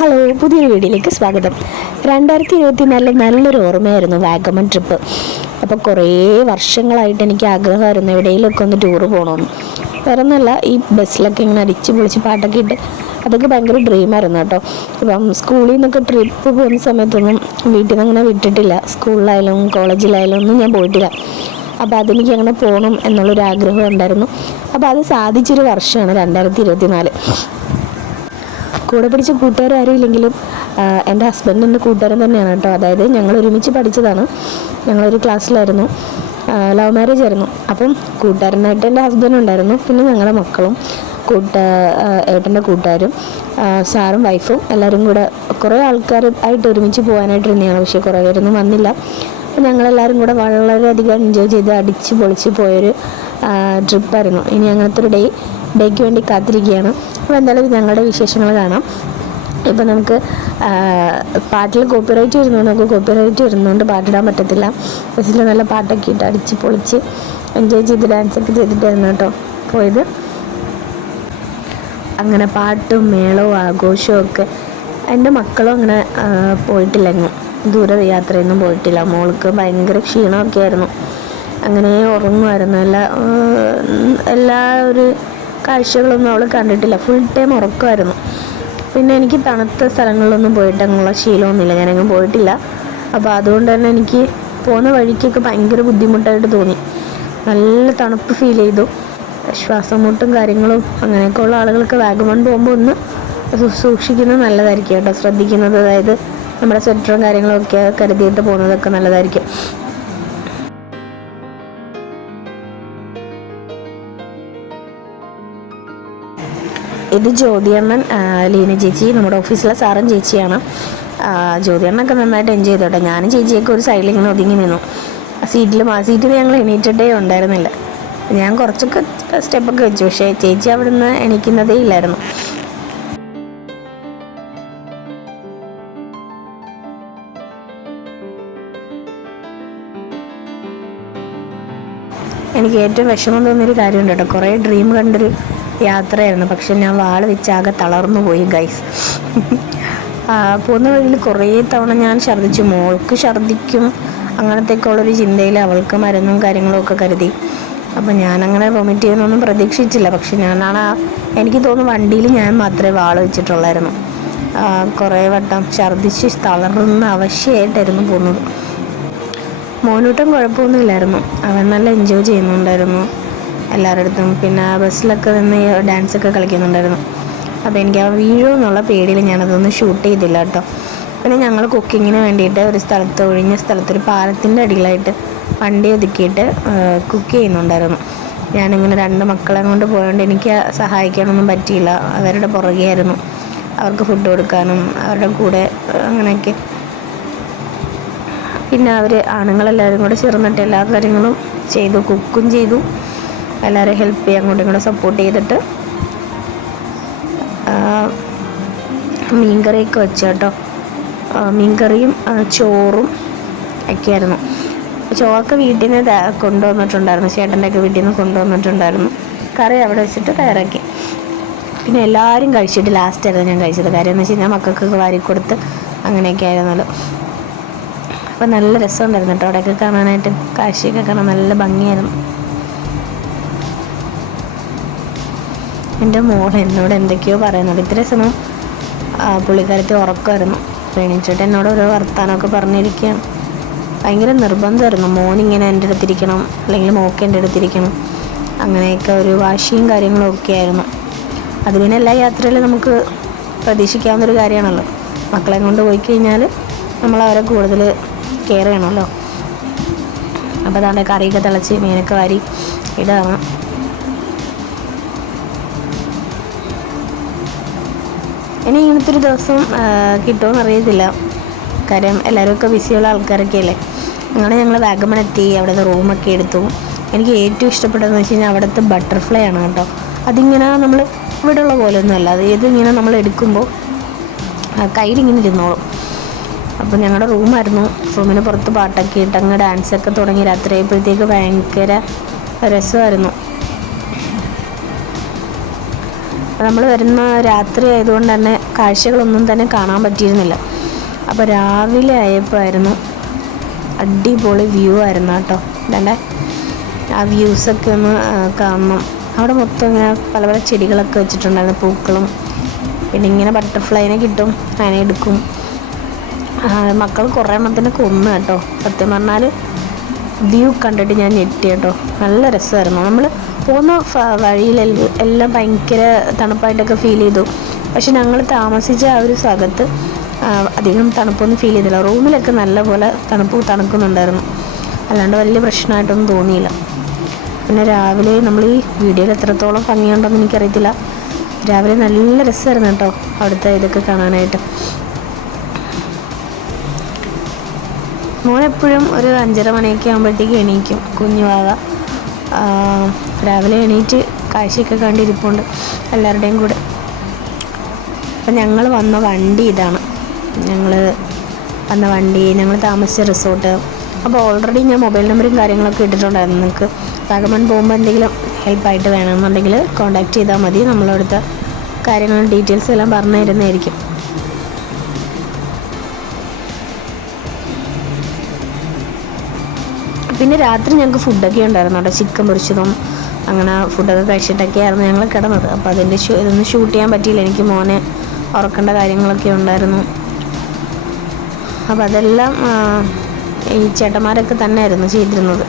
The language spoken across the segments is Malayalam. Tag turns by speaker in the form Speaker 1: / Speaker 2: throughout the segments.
Speaker 1: ഹലോ പുതിയൊരു വീഡിയോയിലേക്ക് സ്വാഗതം. രണ്ടായിരത്തി ഇരുപത്തിനാലിലെ നല്ലൊരു ഓർമ്മയായിരുന്നു വാഗമൺ ട്രിപ്പ്. അപ്പോൾ കുറേ വർഷങ്ങളായിട്ട് എനിക്ക് ആഗ്രഹമായിരുന്നു എവിടെയെങ്കിലുമൊക്കെ ഒന്ന് ടൂറ് പോകണമെന്ന് വേറെ ഒന്നല്ല ഈ ബസ്സിലൊക്കെ ഇങ്ങനെ അടിച്ച് പൊളിച്ച് പാട്ടൊക്കെ ഇട്ട് അതൊക്കെ ഭയങ്കര ഡ്രീമായിരുന്നു കേട്ടോ. ഇപ്പം സ്കൂളിൽ നിന്നൊക്കെ ട്രിപ്പ് പോകുന്ന സമയത്തൊന്നും വീട്ടിൽ നിന്ന് അങ്ങനെ വിട്ടിട്ടില്ല. സ്കൂളിലായാലും കോളേജിലായാലും ഒന്നും ഞാൻ പോയിട്ടില്ല. അപ്പോൾ അതെനിക്ക് അങ്ങനെ പോകണം എന്നുള്ളൊരു ആഗ്രഹം ഉണ്ടായിരുന്നു. അപ്പോൾ അത് സാധിച്ചൊരു വർഷമാണ് രണ്ടായിരത്തി ഇരുപത്തി നാല് കൂടെ പഠിച്ച കൂട്ടുകാർ ആരും ഇല്ലെങ്കിലും ഹസ്ബൻഡ് എന്റെ കൂട്ടുകാരൻ തന്നെയാണ് കേട്ടോ. അതായത് ഞങ്ങൾ ഒരുമിച്ച് പഠിച്ചതാണ്. ഞങ്ങളൊരു ക്ലാസ്സിലായിരുന്നു. ലവ് മാരേജ് ആയിരുന്നു. അപ്പം കൂട്ടുകാരനായിട്ട് എന്റെ ഹസ്ബൻഡ് ഉണ്ടായിരുന്നു. പിന്നെ ഞങ്ങളുടെ മക്കളും കൂട്ട ഏട്ടന്റെ കൂട്ടുകാരും സാറും വൈഫും എല്ലാവരും കൂടെ കുറേ ആൾക്കാർ ആയിട്ട് ഒരുമിച്ച് പോകാനായിട്ട് തന്നെയാണ് പക്ഷേ കുറേ പേരൊന്നും വന്നില്ല. അപ്പോൾ ഞങ്ങളെല്ലാവരും കൂടെ വളരെയധികം എൻജോയ് ചെയ്ത് അടിച്ച് പൊളിച്ച് പോയൊരു ട്രിപ്പായിരുന്നു ഇനി അങ്ങനത്തെ ഒരു ഡേ ഡേക്ക് വേണ്ടി കാത്തിരിക്കുകയാണ്. അപ്പോൾ എന്തായാലും ഞങ്ങളുടെ വിശേഷങ്ങൾ കാണാം. ഇപ്പം നമുക്ക് പാട്ടിൽ കോപ്പിറൈറ്റ് വരുന്നുണ്ട് നമുക്ക് കോപ്പിറൈറ്റ് വരുന്നതുകൊണ്ട് പാട്ടിടാൻ പറ്റത്തില്ല. ബസ്സിൽ നല്ല പാട്ടൊക്കെ ഇട്ട് അടിച്ച് പൊളിച്ച് എൻജോയ് ചെയ്ത് ഡാൻസൊക്കെ ചെയ്തിട്ടായിരുന്നു കേട്ടോ പോയത്. അങ്ങനെ പാട്ടും മേളവും ആഘോഷവും ഒക്കെ എന്റെ മക്കളും അങ്ങനെ പോയിട്ടില്ല എങ്ങും ദൂര യാത്രയൊന്നും പോയിട്ടില്ല. മോൾക്ക് ഭയങ്കര ക്ഷീണമൊക്കെ ആയിരുന്നു. അങ്ങനെ ഉറങ്ങുമായിരുന്നു. എല്ലാ എല്ലാ ഒരു കാഴ്ചകളൊന്നും അവൾ കണ്ടിട്ടില്ല. ഫുൾ ടൈം ഉറക്കമായിരുന്നു. പിന്നെ എനിക്ക് തണുത്ത സ്ഥലങ്ങളിലൊന്നും പോയിട്ട് അങ്ങനെയുള്ള ശീലമൊന്നുമില്ല. ഞാനങ്ങ് പോയിട്ടില്ല. അപ്പോൾ അതുകൊണ്ട് തന്നെ എനിക്ക് പോകുന്ന വഴിക്കൊക്കെ ഭയങ്കര ബുദ്ധിമുട്ടായിട്ട് തോന്നി. നല്ല തണുപ്പ് ഫീൽ ചെയ്തു. ശ്വാസം മുട്ടും കാര്യങ്ങളും അങ്ങനെയൊക്കെ ഉള്ള ആളുകൾക്ക് വാഗമൺ പോകുമ്പോൾ ഒന്ന് സൂക്ഷിക്കുന്നത് നല്ലതായിരിക്കും കേട്ടോ. ശ്രദ്ധിക്കുന്നത് അതായത് നമ്മുടെ സ്വെറ്ററും കാര്യങ്ങളും ഒക്കെ കരുതിയിട്ട് പോകുന്നതൊക്കെ നല്ലതായിരിക്കും. ഇത് ജ്യോതിയണ്ണൻ ലീന ചേച്ചി നമ്മുടെ ഓഫീസിലെ സാറും ചേച്ചിയാണ്. ജ്യോതിയണ്ണൊക്കെ നന്നായിട്ട് എൻജോയ് ചെയ്തോട്ടെ ഞാനും ചേച്ചിയൊക്കെ ഒരു സൈഡിൽ ഇങ്ങനെ ഒതുങ്ങി നിന്നു. സീറ്റിൽ ആ സീറ്റിൽ ഞങ്ങൾ എണീറ്റിട്ടേ ഉണ്ടായിരുന്നില്ല. ഞാൻ കുറച്ചൊക്കെ സ്റ്റെപ്പൊക്കെ വെച്ചു. പക്ഷേ ചേച്ചി അവിടുന്ന് എണീക്കുന്നതേ ഇല്ലായിരുന്നു. എനിക്ക് ഏറ്റവും വിഷമം തോന്നിയൊരു കാര്യമുണ്ട് കേട്ടോ. കുറേ ഡ്രീം കണ്ടൊരു യാത്രയായിരുന്നു. പക്ഷെ ഞാൻ വാൾ വെച്ചാകെ തളർന്നു പോയി ഗൈസ് പോകുന്ന വഴിയിൽ കുറേ തവണ ഞാൻ ഛർദ്ദിച്ചു. മോൾക്ക് ഛർദ്ദിക്കും അങ്ങനത്തെയൊക്കെ ഉള്ളൊരു ചിന്തയിൽ അവൾക്ക് മരുന്നും കാര്യങ്ങളും ഒക്കെ കരുതി. അപ്പം ഞാനങ്ങനെ വൊമിറ്റ് ചെയ്യുന്നൊന്നും പ്രതീക്ഷിച്ചില്ല. പക്ഷെ ഞാനാണ് എനിക്ക് തോന്നുന്നു വണ്ടിയിൽ ഞാൻ മാത്രമേ വാൾ വെച്ചിട്ടുള്ളായിരുന്നു. കുറേ വട്ടം ഛർദ്ദിച്ച് തളർന്ന അവശ്യമായിട്ടായിരുന്നു പോകുന്നത്. മോനൂട്ടം കുഴപ്പമൊന്നുമില്ലായിരുന്നു. അവൻ നല്ല എൻജോയ് ചെയ്യുന്നുണ്ടായിരുന്നു. എല്ലാവരുടെ പിന്നെ ബസ്സിലൊക്കെ നിന്ന് ഡാൻസ് ഒക്കെ കളിക്കുന്നുണ്ടായിരുന്നു. അപ്പോൾ എനിക്ക് ആ വീഴുമെന്നുള്ള പേടിയിൽ ഞാനതൊന്നും ഷൂട്ട് ചെയ്തില്ല കേട്ടോ. പിന്നെ ഞങ്ങൾ കുക്കിങ്ങിന് വേണ്ടിയിട്ട് ഒരു സ്ഥലത്ത് ഒഴിഞ്ഞ സ്ഥലത്ത് ഒരു പാലത്തിന്റെ അടിയിലായിട്ട് വണ്ടി ഒതുക്കിയിട്ട് കുക്ക് ചെയ്യുന്നുണ്ടായിരുന്നു. ഞാനിങ്ങനെ രണ്ട് മക്കളെ കൊണ്ട് പോയതുകൊണ്ട് എനിക്ക് സഹായിക്കാനൊന്നും പറ്റിയില്ല. അവരുടെ പുറകെയായിരുന്നു. അവർക്ക് ഫുഡ് കൊടുക്കാനും അവരുടെ കൂടെ അങ്ങനെയൊക്കെ. പിന്നെ അവർ ആണുങ്ങളെല്ലാവരും കൂടെ ചേർന്നിട്ട് എല്ലാ കാര്യങ്ങളും ചെയ്തു കുക്കും ചെയ്തു. എല്ലാവരെയും ഹെൽപ്പ് ചെയ്യാൻ അങ്ങോട്ടും ഇങ്ങോട്ടും സപ്പോർട്ട് ചെയ്തിട്ട്. മീൻകറിയൊക്കെ വെച്ചു കേട്ടോ. മീൻകറിയും ചോറും ഒക്കെയായിരുന്നു. ചോറൊക്കെ വീട്ടിൽ നിന്ന് കൊണ്ടുവന്നിട്ടുണ്ടായിരുന്നു. ചേട്ടന്റെ ഒക്കെ വീട്ടിൽ നിന്ന് കൊണ്ടുവന്നിട്ടുണ്ടായിരുന്നു. കറി അവിടെ വെച്ചിട്ട് തയ്യാറാക്കി. പിന്നെ എല്ലാവരും കഴിച്ചിട്ട് ലാസ്റ്റ് ആയിരുന്നു ഞാൻ കഴിച്ചത്. കാര്യം എന്ന് വെച്ച് കഴിഞ്ഞാൽ മക്കൾക്ക് വാരി കൊടുത്ത് അങ്ങനെയൊക്കെ ആയിരുന്നല്ലോ അപ്പോൾ നല്ല രസമുണ്ടായിരുന്നു കേട്ടോ. അവിടെയൊക്കെ കാണാനായിട്ട് കാശിയൊക്കെ കാണാൻ നല്ല ഭംഗിയായിരുന്നു. എന്റെ മോൾ എന്നോട് എന്തൊക്കെയോ പറയുന്നുണ്ട് ഇത്ര സമയം പുള്ളിക്കാരത്തി ഉറക്കമായിരുന്നു. എണീച്ചിട്ട് എന്നോട് ഓരോ വർത്താനമൊക്കെ പറഞ്ഞിരിക്കുകയാണ്. ഭയങ്കര നിർബന്ധമായിരുന്നു. ഇങ്ങനെ എന്റെ അടുത്തിരിക്കണം അല്ലെങ്കിൽ മോക്ക് എന്റെ അടുത്തിരിക്കണം. അങ്ങനെയൊക്കെ ഒരു വാശിയും കാര്യങ്ങളും ഒക്കെ ആയിരുന്നു. അത് പിന്നെ എല്ലാ യാത്രയിലും നമുക്ക് പ്രതീക്ഷിക്കാവുന്നൊരു കാര്യമാണല്ലോ. മക്കളെ കൊണ്ട് പോയി കഴിഞ്ഞാൽ നമ്മൾ അവരെ കൂടുതൽ കെയർ ചെയ്യണമല്ലോ. അപ്പോൾ അതാണ്ട് കറിയൊക്കെ തിളച്ച് മീനൊക്കെ വാരി ഇടാണ്. ഇനി ഇങ്ങനത്തെ ഒരു ദിവസം കിട്ടുമെന്ന് അറിയത്തില്ല. കാര്യം എല്ലാവരും ഒക്കെ ബിസിയുള്ള ആൾക്കാരൊക്കെ അല്ലേ അങ്ങനെ ഞങ്ങൾ വാഗമൺ എത്തി അവിടുത്തെ റൂമൊക്കെ എടുത്തു. എനിക്ക് ഏറ്റവും ഇഷ്ടപ്പെട്ടതെന്ന് വെച്ച് കഴിഞ്ഞാൽ അവിടുത്തെ ബട്ടർഫ്ലൈ ആണ് കേട്ടോ. അതിങ്ങനെ നമ്മൾ ഇവിടെ ഉള്ള പോലെ ഒന്നുമല്ല അത് ഇതിങ്ങനെ നമ്മൾ എടുക്കുമ്പോൾ കയ്യിലിങ്ങനെ ഇരുന്നോളും. അപ്പോൾ ഞങ്ങളുടെ റൂമായിരുന്നു. റൂമിന് പുറത്ത് പാട്ടൊക്കെ ഇട്ട് അങ്ങ് ഡാൻസൊക്കെ തുടങ്ങി. രാത്രി ആയപ്പോഴത്തേക്ക് ഭയങ്കര രസമായിരുന്നു. നമ്മൾ വരുന്ന രാത്രി ആയതുകൊണ്ട് തന്നെ കാഴ്ചകളൊന്നും തന്നെ കാണാൻ പറ്റിയിരുന്നില്ല. അപ്പോൾ രാവിലെ ആയപ്പോഴായിരുന്നു അടിപൊളി വ്യൂ ആയിരുന്നു കേട്ടോ. ഇതേ ആ വ്യൂസൊക്കെ ഒന്ന് കാണണം. അവിടെ മൊത്തം ഇങ്ങനെ പല പല ചെടികളൊക്കെ വെച്ചിട്ടുണ്ടായിരുന്നു പൂക്കളും. പിന്നെ ഇങ്ങനെ ബട്ടർഫ്ലൈനെ കിട്ടും അതിനെ എടുക്കും. മക്കൾ കുറേ എണ്ണത്തിന് കൊന്നു കേട്ടോ. സത്യം പറഞ്ഞാൽ വ്യൂ കണ്ടിട്ട് ഞാൻ ഞെട്ടി കേട്ടോ. നല്ല രസമായിരുന്നു. നമ്മൾ പോകുന്ന വഴിയിൽ എല്ലാം ഭയങ്കര തണുപ്പായിട്ടൊക്കെ ഫീൽ ചെയ്തു. പക്ഷെ ഞങ്ങൾ താമസിച്ച ആ ഒരു സ്ഥലത്ത് അധികം തണുപ്പൊന്നും ഫീൽ ചെയ്തില്ല. റൂമിലൊക്കെ നല്ലപോലെ തണുപ്പ് തണുക്കുന്നുണ്ടായിരുന്നു. അല്ലാണ്ട് വലിയ പ്രശ്നമായിട്ടൊന്നും തോന്നിയില്ല. പിന്നെ രാവിലെ നമ്മൾ ഈ വീഡിയോയിൽ എത്രത്തോളം ഭംഗിയുണ്ടോയെന്ന് എനിക്കറിയത്തില്ല. രാവിലെ നല്ല രസമായിരുന്നു കേട്ടോ അവിടുത്തെ ഇതൊക്കെ കാണാനായിട്ട്. മോനെപ്പോഴും ഒരു അഞ്ചര മണിയൊക്കെ ആകുമ്പോഴത്തേക്ക് എണീക്കും കുഞ്ഞു ആ, രാവിലെ എണീറ്റ് കാഴ്ചയൊക്കെ കണ്ടിരിപ്പുണ്ട് എല്ലാവരുടെയും കൂടെ. അപ്പം ഞങ്ങൾ വന്ന വണ്ടി ഇതാണ്. ഞങ്ങൾ വന്ന വണ്ടി ഞങ്ങൾ താമസിച്ച റിസോർട്ട്. അപ്പോൾ ഓൾറെഡി ഞാൻ മൊബൈൽ നമ്പറും കാര്യങ്ങളൊക്കെ ഇട്ടിട്ടുണ്ടായിരുന്നു. നിങ്ങൾക്ക് വാഗമൺ പോകുമ്പോൾ എന്തെങ്കിലും ഹെൽപ്പായിട്ട് വേണമെന്നുണ്ടെങ്കിൽ കോൺടാക്റ്റ് ചെയ്താൽ മതി. നമ്മളവിടുത്തെ കാര്യങ്ങളും ഡീറ്റെയിൽസ് എല്ലാം പറഞ്ഞു തരുന്നതായിരിക്കും. പിന്നെ രാത്രി ഞങ്ങൾക്ക് ഫുഡൊക്കെ ഉണ്ടായിരുന്നു അവിടെ ചിക്കൻ പൊരിച്ചതും അങ്ങനെ ഫുഡൊക്കെ കഴിച്ചിട്ടൊക്കെയായിരുന്നു ഞങ്ങൾ കിടന്നത്. അപ്പോൾ അതിന്റെ ഇതൊന്നും ഷൂട്ട് ചെയ്യാൻ പറ്റിയില്ല. എനിക്ക് മോനെ ഉറക്കേണ്ട കാര്യങ്ങളൊക്കെ ഉണ്ടായിരുന്നു. അപ്പോൾ അതെല്ലാം ഈ ചേട്ടന്മാരൊക്കെ തന്നെയായിരുന്നു ചെയ്തിരുന്നത്.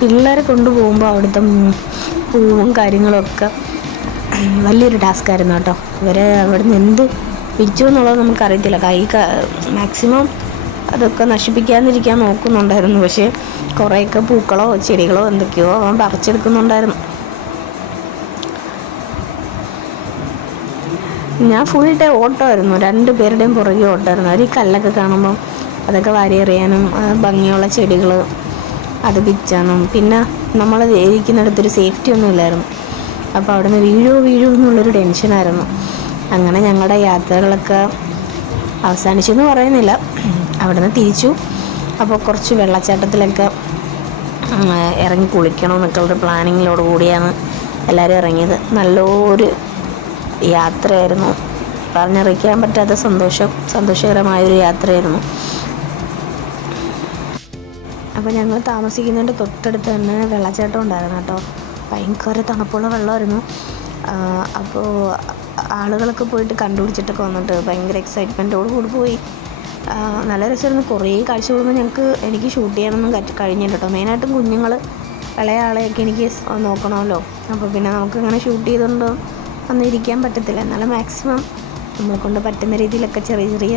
Speaker 1: പിള്ളേരെ കൊണ്ടുപോകുമ്പോൾ അവിടുത്തെ പൂവും കാര്യങ്ങളൊക്കെ വലിയൊരു ടാസ്ക് ആയിരുന്നു കേട്ടോ. ഇവരെ അവിടെ നിന്ന് എന്ത് പിരിച്ചു എന്നുള്ളത് നമുക്കറിയത്തില്ല. കൈ മാക്സിമം അതൊക്കെ നശിപ്പിക്കാതിരിക്കാൻ നോക്കുന്നുണ്ടായിരുന്നു. പക്ഷേ കുറേയൊക്കെ പൂക്കളോ ചെടികളോ എന്തൊക്കെയോ അവൻ പറിച്ചെടുക്കുന്നുണ്ടായിരുന്നു ഞാൻ ഫുൾ ഡേ ഓട്ടമായിരുന്നു രണ്ട് പേരുടെയും പുറകെ ഓട്ടമായിരുന്നു അവർ ഈ കല്ലൊക്കെ കാണുമ്പം അതൊക്കെ വാരി എറിയാനും ആ, ഭംഗിയുള്ള ചെടികൾ അത് പിച്ചാനും പിന്നെ നമ്മൾ ഇരിക്കുന്നിടത്തൊരു സേഫ്റ്റി ഒന്നും ഇല്ലായിരുന്നു. അപ്പോൾ അവിടെ നിന്ന് വീഴോ വീഴോ എന്നുള്ളൊരു ടെൻഷനായിരുന്നു അങ്ങനെ ഞങ്ങളുടെ യാത്രകളൊക്കെ അവസാനിച്ചു എന്ന് പറയുന്നില്ല. അവിടെ നിന്ന് തിരിച്ചു. അപ്പോൾ കുറച്ച് വെള്ളച്ചാട്ടത്തിലൊക്കെ ഇറങ്ങി കുളിക്കണം എന്നൊക്കെ ഉള്ളൊരു പ്ലാനിങ്ങിലോട് കൂടിയാണ് എല്ലാവരും ഇറങ്ങിയത്. നല്ലൊരു യാത്രയായിരുന്നു. പറഞ്ഞറിയിക്കാൻ പറ്റാത്ത സന്തോഷം സന്തോഷകരമായൊരു യാത്രയായിരുന്നു. അപ്പോൾ ഞങ്ങൾ താമസിക്കുന്നതിന്റെ തൊട്ടടുത്ത് തന്നെ വെള്ളച്ചാട്ടം ഉണ്ടായിരുന്നു കേട്ടോ. ഭയങ്കര തണുപ്പുള്ള വെള്ളമായിരുന്നു. അപ്പോൾ ആളുകളൊക്കെ പോയിട്ട് കണ്ടുപിടിച്ചിട്ടൊക്കെ വന്നിട്ട് ഭയങ്കര എക്സൈറ്റ്മെന്റോട് കൂടി പോയി. നല്ല രസമായിരുന്നു. കുറേ കാഴ്ചകളൊന്നും ഞങ്ങൾക്ക് എനിക്ക് ഷൂട്ട് ചെയ്യാനൊന്നും കറ്റ് കഴിഞ്ഞില്ല കേട്ടോ മെയിനായിട്ടും കുഞ്ഞുങ്ങൾ ഇളയ ആളെയൊക്കെ എനിക്ക് നോക്കണമല്ലോ. അപ്പോൾ പിന്നെ നമുക്ക് ഇങ്ങനെ ഷൂട്ട് ചെയ്തുകൊണ്ട് ഒന്നും ഇരിക്കാൻ പറ്റത്തില്ല. എന്നാലും മാക്സിമം നമ്മളെ കൊണ്ട് പറ്റുന്ന രീതിയിലൊക്കെ ചെറിയ ചെറിയ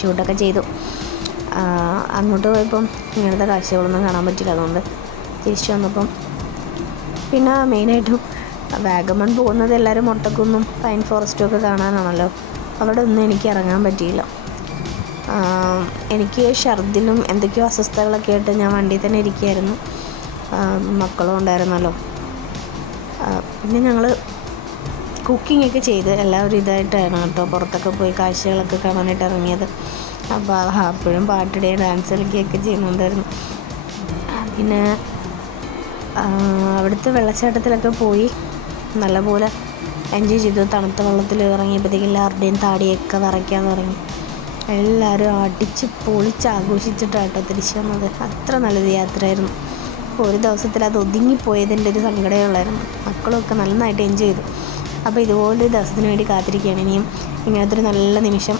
Speaker 1: ഷൂട്ടൊക്കെ ചെയ്തു. അങ്ങോട്ട് പോയപ്പം ഇങ്ങനത്തെ കാഴ്ചകളൊന്നും കാണാൻ പറ്റില്ല. അതുകൊണ്ട് തിരിച്ചു വന്നപ്പം പിന്നെ മെയിനായിട്ടും വാഗമൺ പോകുന്നത് എല്ലാവരും മൊട്ടക്കുന്നും പൈൻ ഫോറസ്റ്റും ഒക്കെ കാണാനാണല്ലോ. അവിടെ ഒന്നും എനിക്ക് ഇറങ്ങാൻ പറ്റിയില്ല. എനിക്ക് ഷർദിനും എന്തൊക്കെയോ അസ്വസ്ഥതകളൊക്കെ ആയിട്ട് ഞാൻ വണ്ടിയിൽ തന്നെ ഇരിക്കുകയായിരുന്നു മക്കളും ഉണ്ടായിരുന്നല്ലോ. പിന്നെ ഞങ്ങൾ കുക്കിംഗ് ഒക്കെ ചെയ്ത് എല്ലാവരും ഇതായിട്ടാണ് കേട്ടോ പുറത്തൊക്കെ പോയി കാഴ്ചകളൊക്കെ കാണാനായിട്ട് ഇറങ്ങിയത്. അപ്പോൾ അപ്പോഴും പാട്ടിടുകയും ഡാൻസ് കളിക്കുകയൊക്കെ ചെയ്യുന്നുണ്ടായിരുന്നു. പിന്നെ അവിടുത്തെ വെള്ളച്ചാട്ടത്തിലൊക്കെ പോയി നല്ലപോലെ എൻജോയ് ചെയ്തു. തണുത്ത വെള്ളത്തിൽ ഇറങ്ങിയപ്പോഴത്തേക്കും എല്ലാവരുടെയും താടിയൊക്കെ നിറയ്ക്കാൻ തുടങ്ങി. എല്ലാവരും അടിച്ച് പൊളിച്ച് ആഘോഷിച്ചിട്ടാട്ടോ തിരിച്ചു വന്നത്. അത്ര നല്ലൊരു യാത്രയായിരുന്നു. ഒരു ദിവസത്തിൽ അത് ഒതുങ്ങിപ്പോയതിന്റെ ഒരു സങ്കടമേ ഉള്ളായിരുന്നു. മക്കളൊക്കെ നന്നായിട്ട് എൻജോയ് ചെയ്തു. അപ്പോൾ ഇതുപോലൊരു ദിവസത്തിന് വേണ്ടി കാത്തിരിക്കുകയാണ്. ഇനിയും ഇങ്ങനത്തെ ഒരു നല്ല നിമിഷം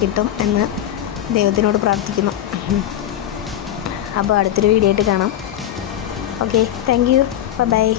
Speaker 1: കിട്ടും എന്ന് ദൈവത്തിനോട് പ്രാർത്ഥിക്കുന്നു. അപ്പോൾ അടുത്തൊരു വീഡിയോ ആയിട്ട് കാണാം. Okay thank you by